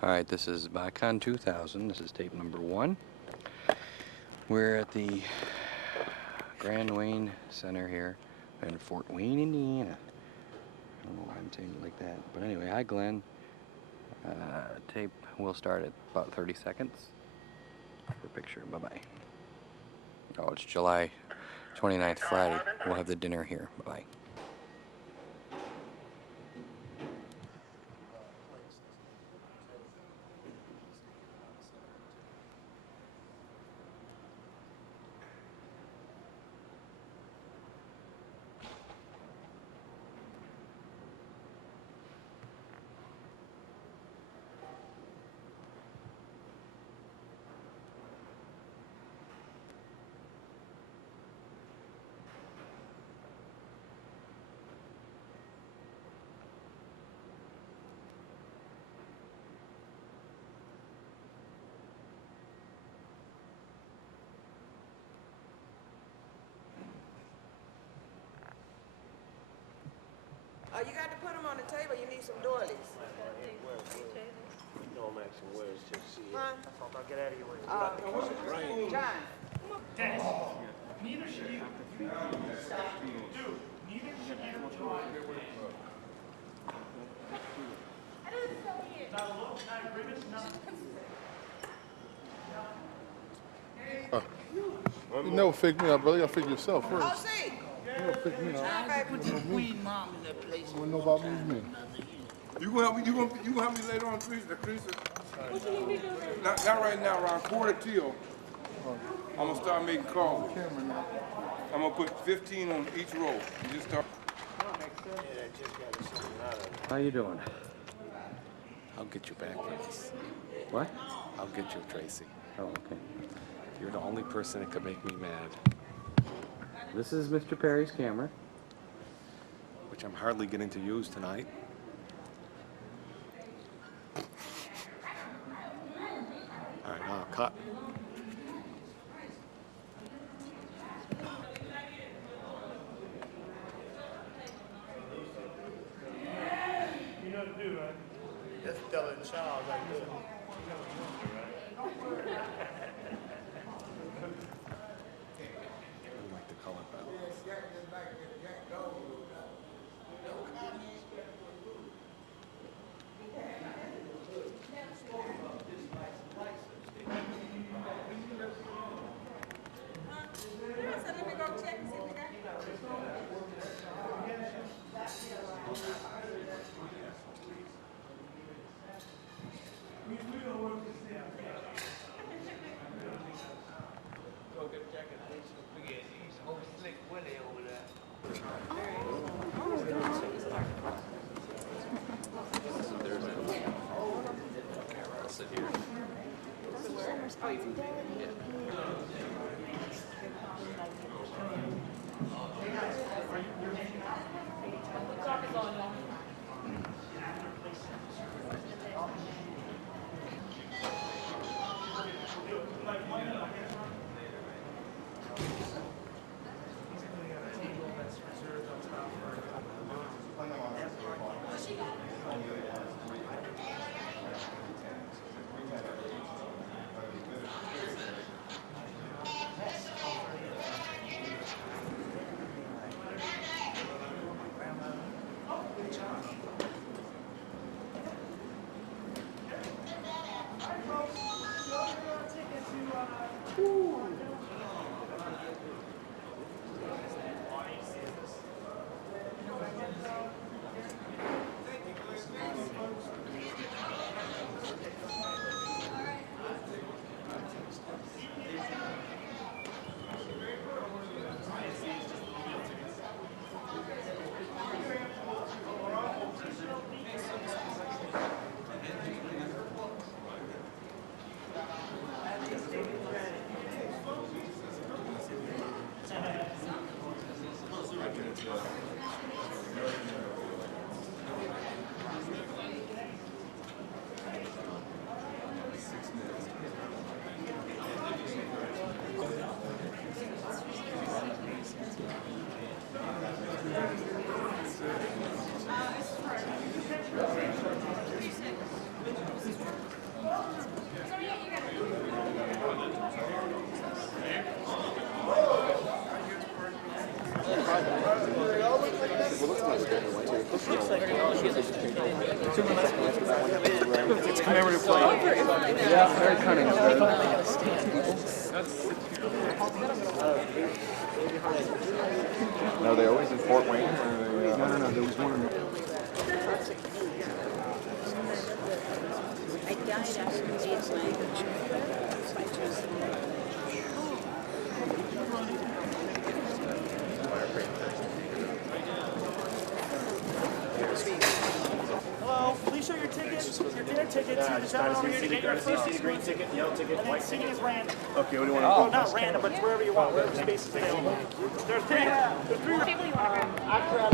Alright, this is BotCon 2000. This is tape number 1. We're at the Grand Wayne Center here in Fort Wayne, Indiana. I don't know why I'm saying it like that. But anyway, hi Glenn. Tape will start at about 30 seconds for picture. Bye-bye. Oh, it's July 29th, Friday. We'll have the dinner here. Bye-bye. You got to put them on the table. You need some doilies. No, I'm asking where it's just see it. Huh? I'll get out of your way. John. Dennis, neither should you. Dude, neither should you. Not a look, not a grimace, nothing. You never fake me out, brother. You gotta fake yourself first. Oh, see. You never fake me out. Put the queen mom in that place. You know about me. You gonna help me? You gonna help me later on, Teresa? Not right now. Around quarter till, I'm gonna start making calls. I'm gonna put 15 on each row. You just start. How you doing? I'll get you back, Tracy. What? I'll get you, Tracy. Oh, okay. You're the only person that could make me mad. This is Mr. Perry's camera. Which I'm hardly getting to use tonight. All right, now cut. You know what to do, right? That's Stella and Charles right there. I like the color better. Let me go check and see if we got Go get Jack and Lisa. He's old slick Willie over there. It's commemorative play. Yeah, very cunning. No, they always in Fort Wayne. No, there was one. I died after AIDS language. So I chose Hello, please show your tickets, your dinner tickets. There's someone over here to get your first green ticket, yellow ticket, white ticket is random. Okay, what do you want to Oh, not random, but wherever you want, wherever space is available. There's three. There's three. I'm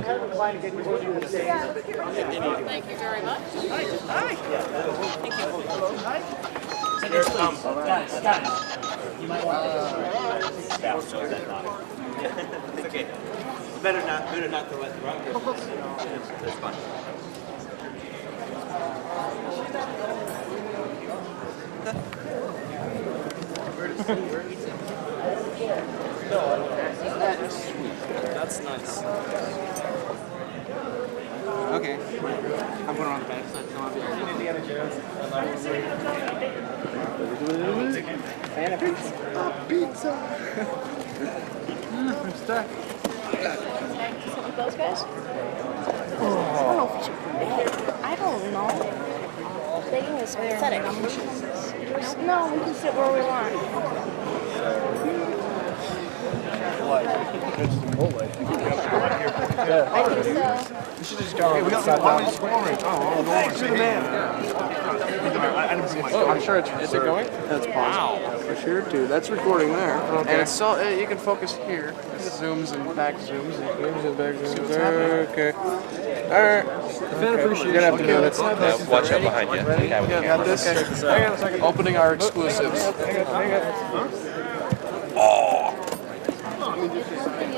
having a line to get you what you would say. Thank you very much. Hi. Thank you. Hi. Here it comes. Guys, you might want to It's okay. Better not to let the wrong person. That's fine. That's nice. Okay. I'm putting it on the back side. So I'll be Indiana Jones. Pizza. I'm stuck. Those guys? I don't know. Begging is pathetic. No, we can sit where we want. I think so. You should just go. We got scoring. I'm sure it's. Is it going? That's possible. For sure, too. That's recording there. Okay. And it's so you can focus here. It zooms and back zooms and zooms and back zooms. Okay. All right. You're gonna have to do it. Watch out behind you. Ready? Guy with the Got this. Hang on a second. Opening our exclusives.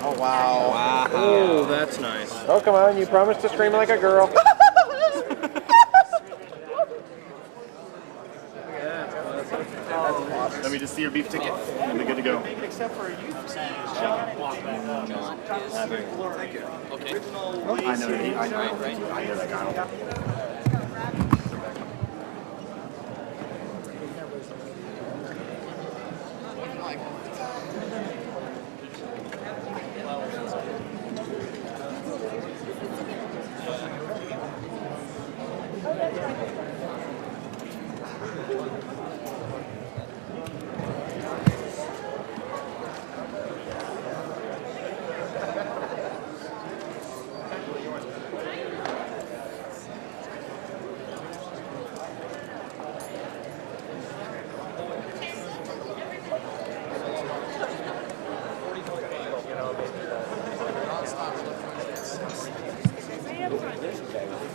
Oh wow. Oh, that's nice. Oh, come on. You promised to scream like a girl. Let me just see your beef ticket. And we're good to go. Except for you saying, walk back up. Okay. I know that guy.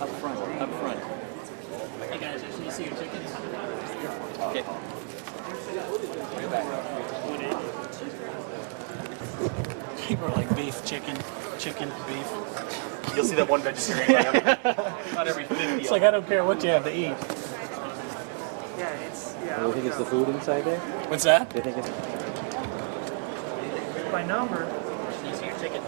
Up front. Hey guys, can you see your tickets? Okay. People are like beef, chicken, beef. You'll see that one vegetarian. Not every 50. It's like I don't care what you have to eat. Yeah, it's, Do you think it's the food inside there? What's that? Do you think it's... by number. Can you see your ticket?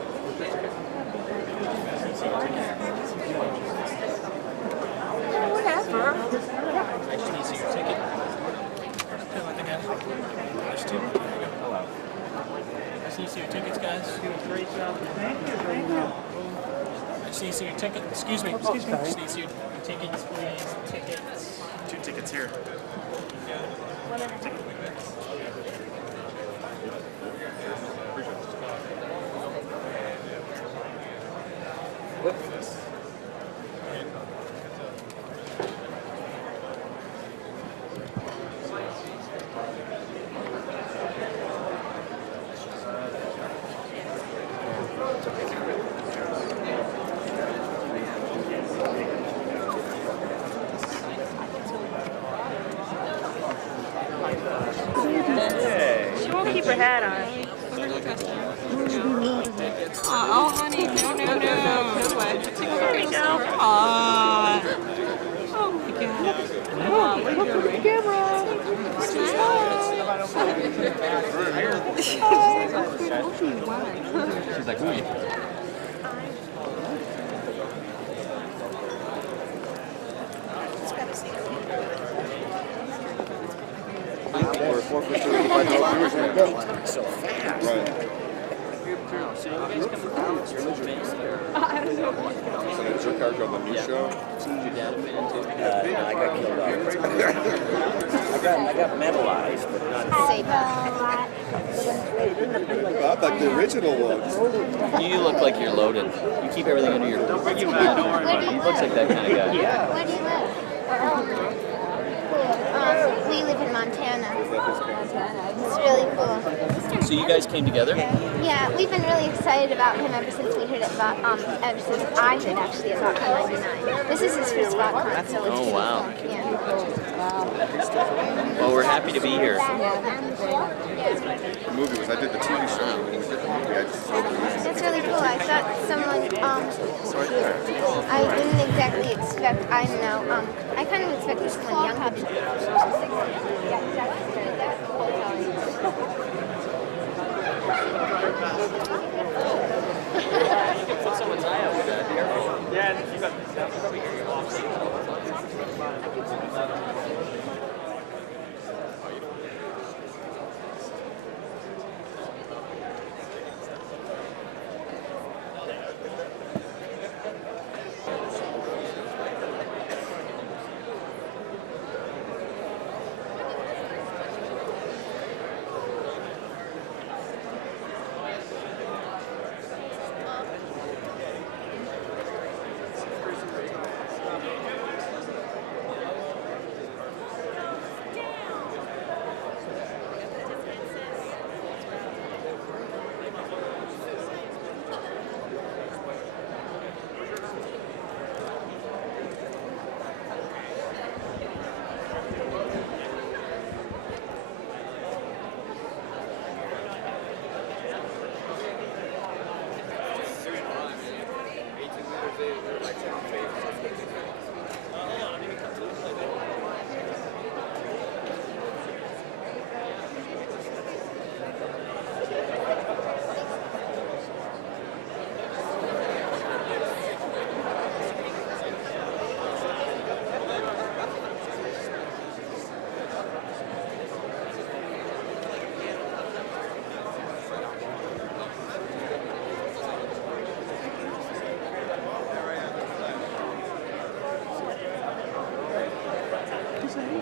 Whatever. I just need to see your ticket. Feel like I got it. There's two. There you go. I just need to see your tickets, guys. Great job. Thank you. I just need to see your ticket. Excuse me. Excuse me. I just need to see your tickets, please. Tickets. 2 tickets here. She won't keep her hat on. Oh, honey, no. No way. There we go. Oh my God. Look at the camera. She's like, ooh. We're 4 for 3, 5 viewers now. So fast. Right. So you guys come from your home base there? So is your character on the new show? Your dad a fan too? No, I got killed off. I got metallized, but not. Say that. Not like the original ones. You look like you're loaded. You keep everything under your. Don't worry about it. He looks like that kind of guy. Where do you live? We live in Montana. It's really cool. So you guys came together? Yeah, we've been really excited about him ever since we heard it about, ever since I heard actually about BotCon 99. This is his first BotCon, so it's Oh, wow. cool. Yeah. Well, we're happy to be here. The movie was, I did the TV show, when we did the movie, I just saw the movie. That's really cool. I thought someone, I didn't exactly expect, I don't know, I kind of expected someone young to be. Yeah, exactly. That's cool. You can put someone's eye out with that. Yeah, you got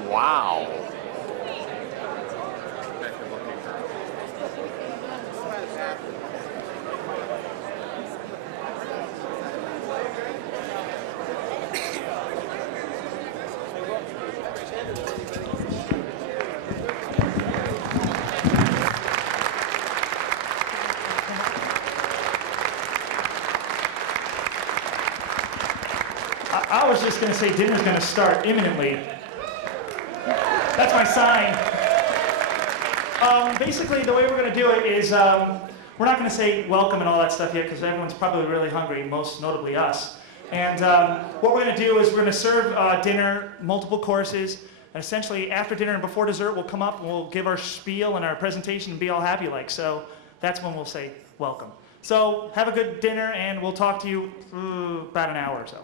Wow. I was just going to say dinner's going to start imminently. That's my sign. Basically, the way we're going to do it is we're not going to say welcome and all that stuff yet because everyone's probably really hungry, most notably us. And what we're going to do is we're going to serve dinner, multiple courses, and essentially after dinner and before dessert, we'll come up and we'll give our spiel and our presentation and be all happy like. So that's when we'll say welcome. So have a good dinner and we'll talk to you about an hour or so.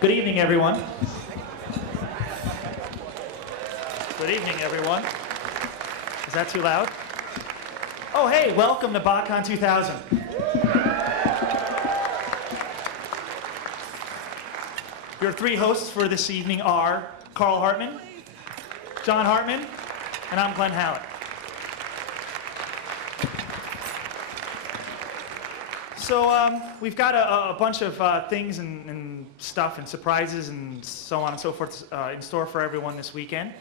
Good evening, everyone. Good evening, everyone. Is that too loud? Oh, hey, welcome to BotCon 2000. Your three hosts for this evening are Karl Hartman, Jon Hartman, and I'm Glen Hallit. So we've got a bunch of things and stuff and surprises and so on and so forth in store for everyone this weekend.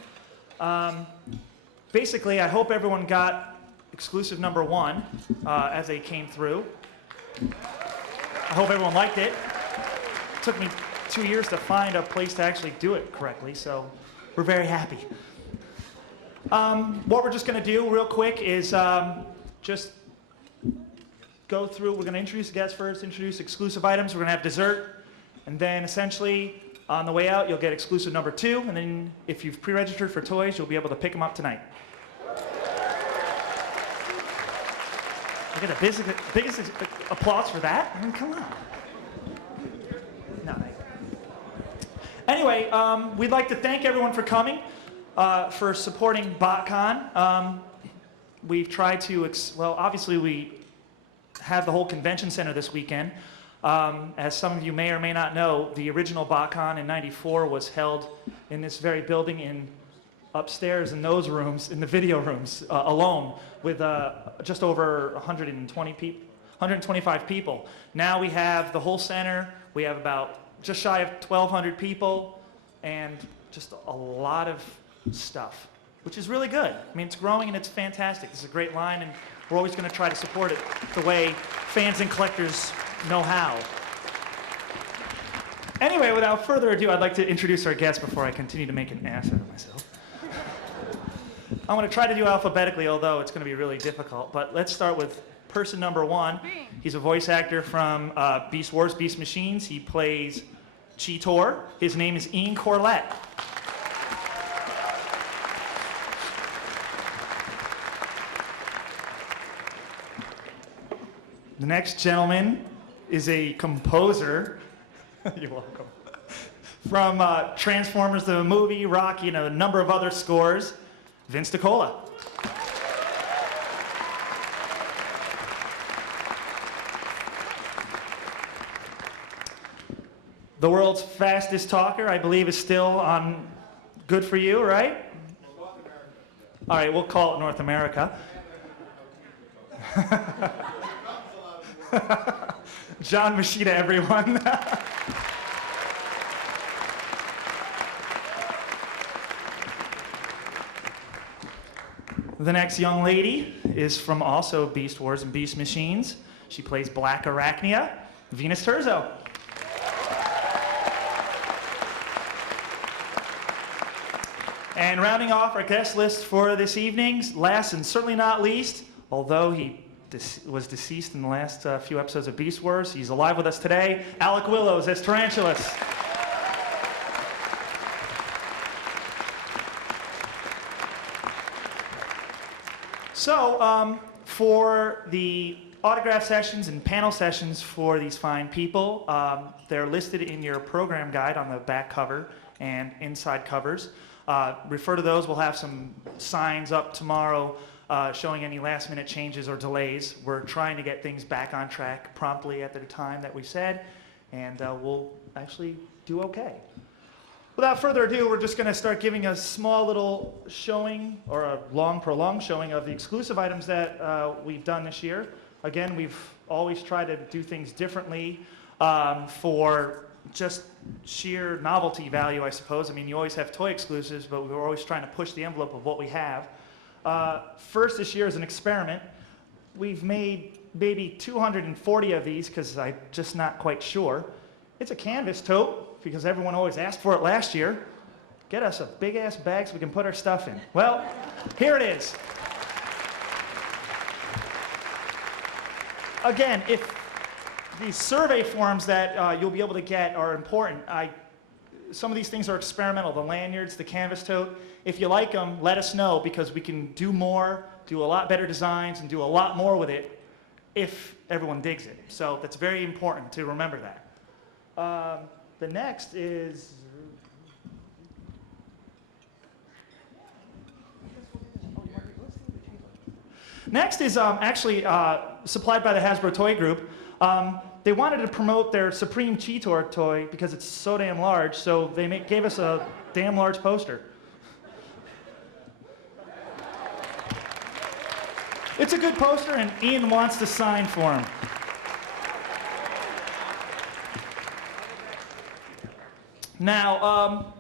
Basically, I hope everyone got exclusive number 1 as they came through. I hope everyone liked it. It took me 2 years to find a place to actually do it correctly, so we're very happy. What we're just going to do real quick is just go through. We're going to introduce the guests first, introduce exclusive items. We're going to have dessert, and then essentially on the way out you'll get exclusive number 2, and then if you've pre-registered for toys you'll be able to pick them up tonight. I get the biggest applause for that? I mean, come on. No. Anyway, we'd like to thank everyone for coming, for supporting BotCon. We've tried to, well, obviously we have the whole convention center this weekend. As some of you may or may not know, the original BotCon in '94 was held in this very building upstairs in those rooms, in the video rooms, alone, with just over 125 people. Now we have the whole center. We have about just shy of 1,200 people and just a lot of stuff, which is really good. I mean, it's growing and it's fantastic. It's a great line, and we're always going to try to support it the way fans and collectors know how. Anyway, without further ado, I'd like to introduce our guests before I continue to make an ass out of myself. I'm going to try to do alphabetically, although it's going to be really difficult. But let's start with person number 1. He's a voice actor from Beast Wars, Beast Machines. He plays Cheetor. His name is Ian Corlett. The next gentleman is a composer. You're welcome. From Transformers the movie, Rocky, and a number of other scores, Vince DiCola. The world's fastest talker, I believe, is still on Good For You, right? All right, we'll call it North America. John Machida, everyone. The next young lady is from also Beast Wars and Beast Machines. She plays Black Arachnia, Venus Terzo. And rounding off our guest list for this evening, last and certainly not least, although he was deceased in the last few episodes of Beast Wars, he's alive with us today, Alec Willows as Tarantulas. So, for the autograph sessions and panel sessions for these fine people, they're listed in your program guide on the back cover and inside covers. Refer to those. We'll have some signs up tomorrow showing any last-minute changes or delays. We're trying to get things back on track promptly at the time that we said, and we'll actually do okay. Without further ado, we're just going to start giving a small little showing, or a long, prolonged showing of the exclusive items that we've done this year. Again, we've always tried to do things differently for just sheer novelty value, I suppose. I mean, you always have toy exclusives, but we're always trying to push the envelope of what we have. First this year is an experiment. We've made maybe 240 of these because I'm just not quite sure. It's a canvas tote because everyone always asked for it last year. Get us a big-ass bag so we can put our stuff in. Well, here it is. Again, if these survey forms that you'll be able to get are important, some of these things are experimental. The lanyards, the canvas tote. If you like them, let us know because we can do more, do a lot better designs, and do a lot more with it if everyone digs it. So that's very important to remember that. The next is... Next is actually supplied by the Hasbro Toy Group. They wanted to promote their Supreme Cheetor toy because it's so damn large, so they gave us a damn large poster. It's a good poster, and Ian wants to sign for him. Now,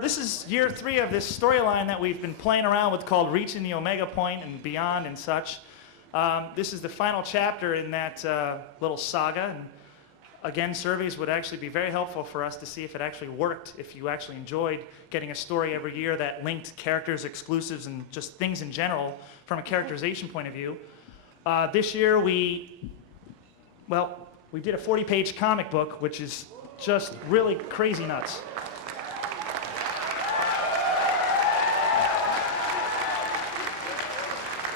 this is year 3 of this storyline that we've been playing around with called Reaching the Omega Point and Beyond and such. This is the final chapter in that little saga. And again, surveys would actually be very helpful for us to see if it actually worked, if you actually enjoyed getting a story every year that linked characters, exclusives, and just things in general from a characterization point of view. This year we did a 40-page comic book, which is just really crazy nuts.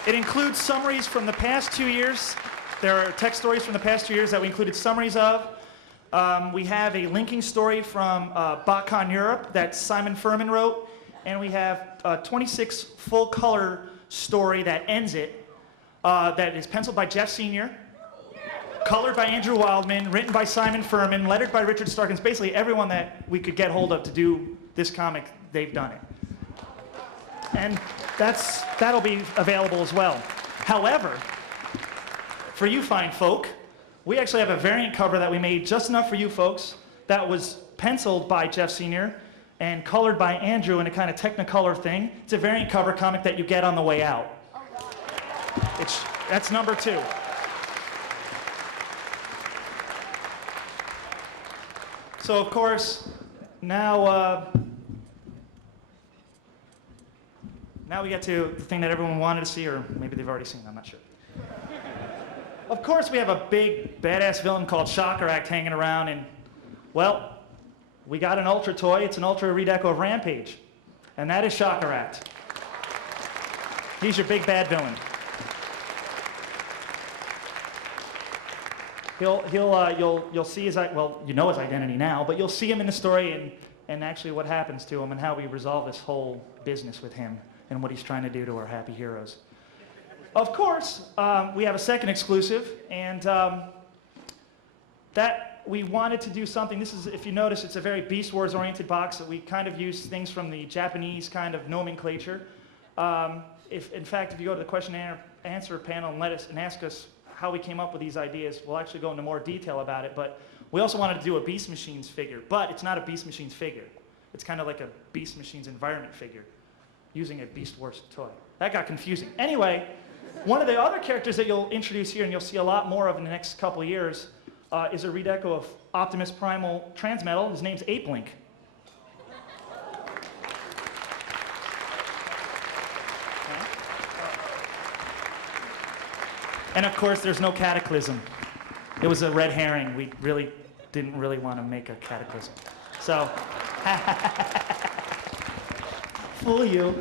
It includes summaries from the past 2 years. There are text stories from the past 2 years that we included summaries of. We have a linking story from BotCon Europe that Simon Furman wrote, and we have a 26 full-color story that ends it, that is penciled by Jeff Sr., colored by Andrew Wildman, written by Simon Furman, lettered by Richard Starkins. Basically, everyone that we could get hold of to do this comic, they've done it. And that'll be available as well. However, for you fine folk, we actually have a variant cover that we made just enough for you folks that was penciled by Jeff Sr. and colored by Andrew in a kind of Technicolor thing. It's a variant cover comic that you get on the way out. That's number 2. So, of course, now we get to the thing that everyone wanted to see, or maybe they've already seen, I'm not sure. Of course, we have a big, badass villain called Shocker Act hanging around, and, well, we got an Ultra toy. It's an Ultra redeco of Rampage, and that is Shocker Act. He's your big, bad villain. You'll see his, well, you know his identity now, but you'll see him in the story and actually what happens to him and how we resolve this whole business with him and what he's trying to do to our happy heroes. Of course, we have a second exclusive, and that we wanted to do something. This is, if you notice, it's a very Beast Wars oriented box that we kind of use things from the Japanese kind of nomenclature. In fact, if you go to the question and answer panel and ask us how we came up with these ideas, we'll actually go into more detail about it. But we also wanted to do a Beast Machines figure, but it's not a Beast Machines figure. It's kind of like a Beast Machines environment figure using a Beast Wars toy. That got confusing. Anyway, one of the other characters that you'll introduce here and you'll see a lot more of in the next couple of years is a redeco of Optimus Primal Transmetal. His name's Ape Link. And of course, there's no Cataclysm. It was a red herring. We didn't really want to make a Cataclysm. So, fool you.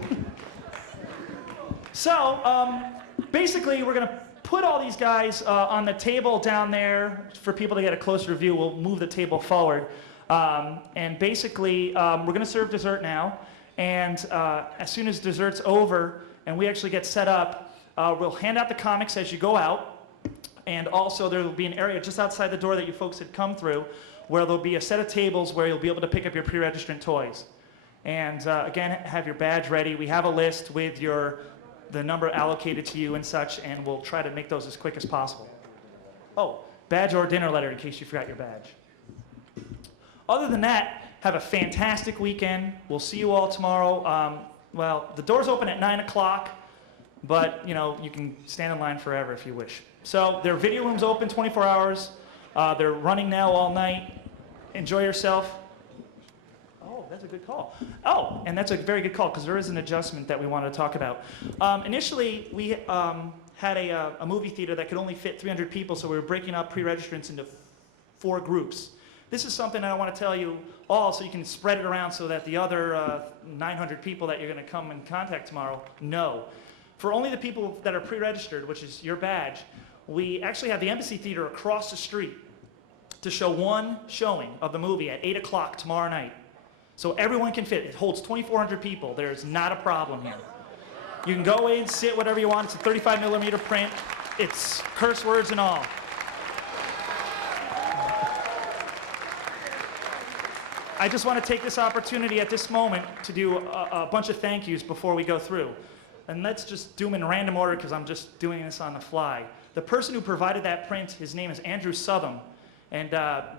So, basically, we're going to put all these guys on the table down there for people to get a closer view. We'll move the table forward. And basically, we're going to serve dessert now. And as soon as dessert's over and we actually get set up, we'll hand out the comics as you go out, and also there will be an area just outside the door that you folks had come through where there'll be a set of tables where you'll be able to pick up your pre-registrant toys. And again, have your badge ready. We have a list with the number allocated to you and such, and we'll try to make those as quick as possible. Oh, badge or dinner letter in case you forgot your badge. Other than that, have a fantastic weekend. We'll see you all tomorrow. Well, the doors open at 9 o'clock. But, you know, you can stand in line forever if you wish. So their video room's open 24 hours. They're running now all night. Enjoy yourself. Oh, that's a good call. Oh, and that's a very good call because there is an adjustment that we wanted to talk about. Initially, we had a movie theater that could only fit 300 people, so we were breaking up pre-registrants into 4 groups. This is something I want to tell you all so you can spread it around so that the other 900 people that you're going to come in contact tomorrow know. For only the people that are pre-registered, which is your badge, we actually have the Embassy Theater across the street. to show one showing of the movie at 8 o'clock tomorrow night. So everyone can fit. It holds 2,400 people. There's not a problem here. You can go in, sit, whatever you want. It's a 35 millimeter print. It's curse words and all. I just want to take this opportunity at this moment to do a bunch of thank yous before we go through. And let's just do them in random order because I'm just doing this on the fly. The person who provided that print, his name is Andrew Southam. And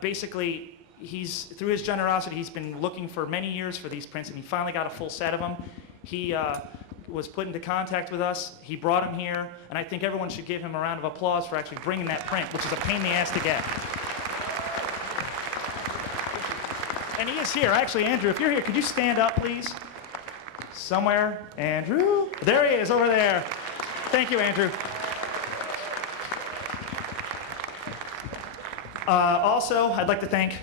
basically, through his generosity, he's been looking for many years for these prints, and he finally got a full set of them. He was put into contact with us. He brought them here, and I think everyone should give him a round of applause for actually bringing that print, which is a pain in the ass to get. And he is here. Actually, Andrew, if you're here, could you stand up, please? Somewhere. Andrew? There he is, over there. Thank you, Andrew. Also, I'd like to thank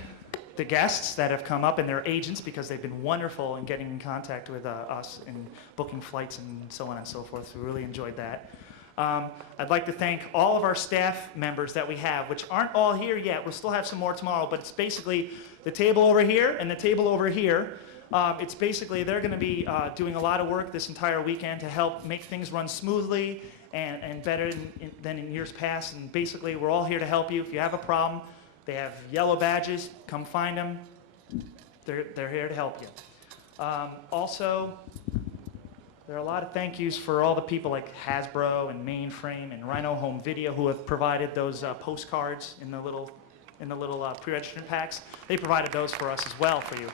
the guests that have come up and their agents because they've been wonderful in getting in contact with us and booking flights and so on and so forth. We really enjoyed that. I'd like to thank all of our staff members that we have, which aren't all here yet. We'll still have some more tomorrow, but it's basically the table over here and the table over here. It's basically they're going to be doing a lot of work this entire weekend to help make things run smoothly and better than in years past. And basically, we're all here to help you. If you have a problem, they have yellow badges. Come find them. They're here to help you. Also, there are a lot of thank yous for all the people like Hasbro and Mainframe and Rhino Home Video who have provided those postcards in the little pre-registered packs. They provided those for us as well for you.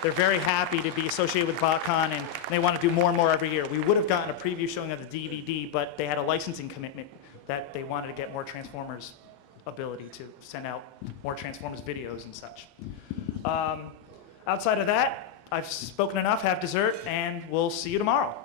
They're very happy to be associated with BotCon, and they want to do more and more every year. We would have gotten a preview showing of the DVD, but they had a licensing commitment that they wanted to get more Transformers ability to send out more Transformers videos and such. Outside of that, I've spoken enough, have dessert, and we'll see you tomorrow.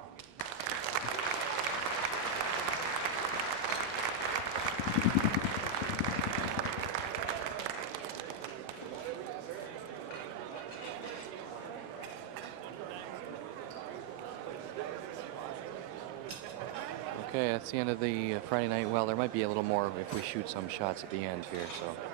Okay, that's the end of the Friday night. Well, there might be a little more if we shoot some shots at the end here, so.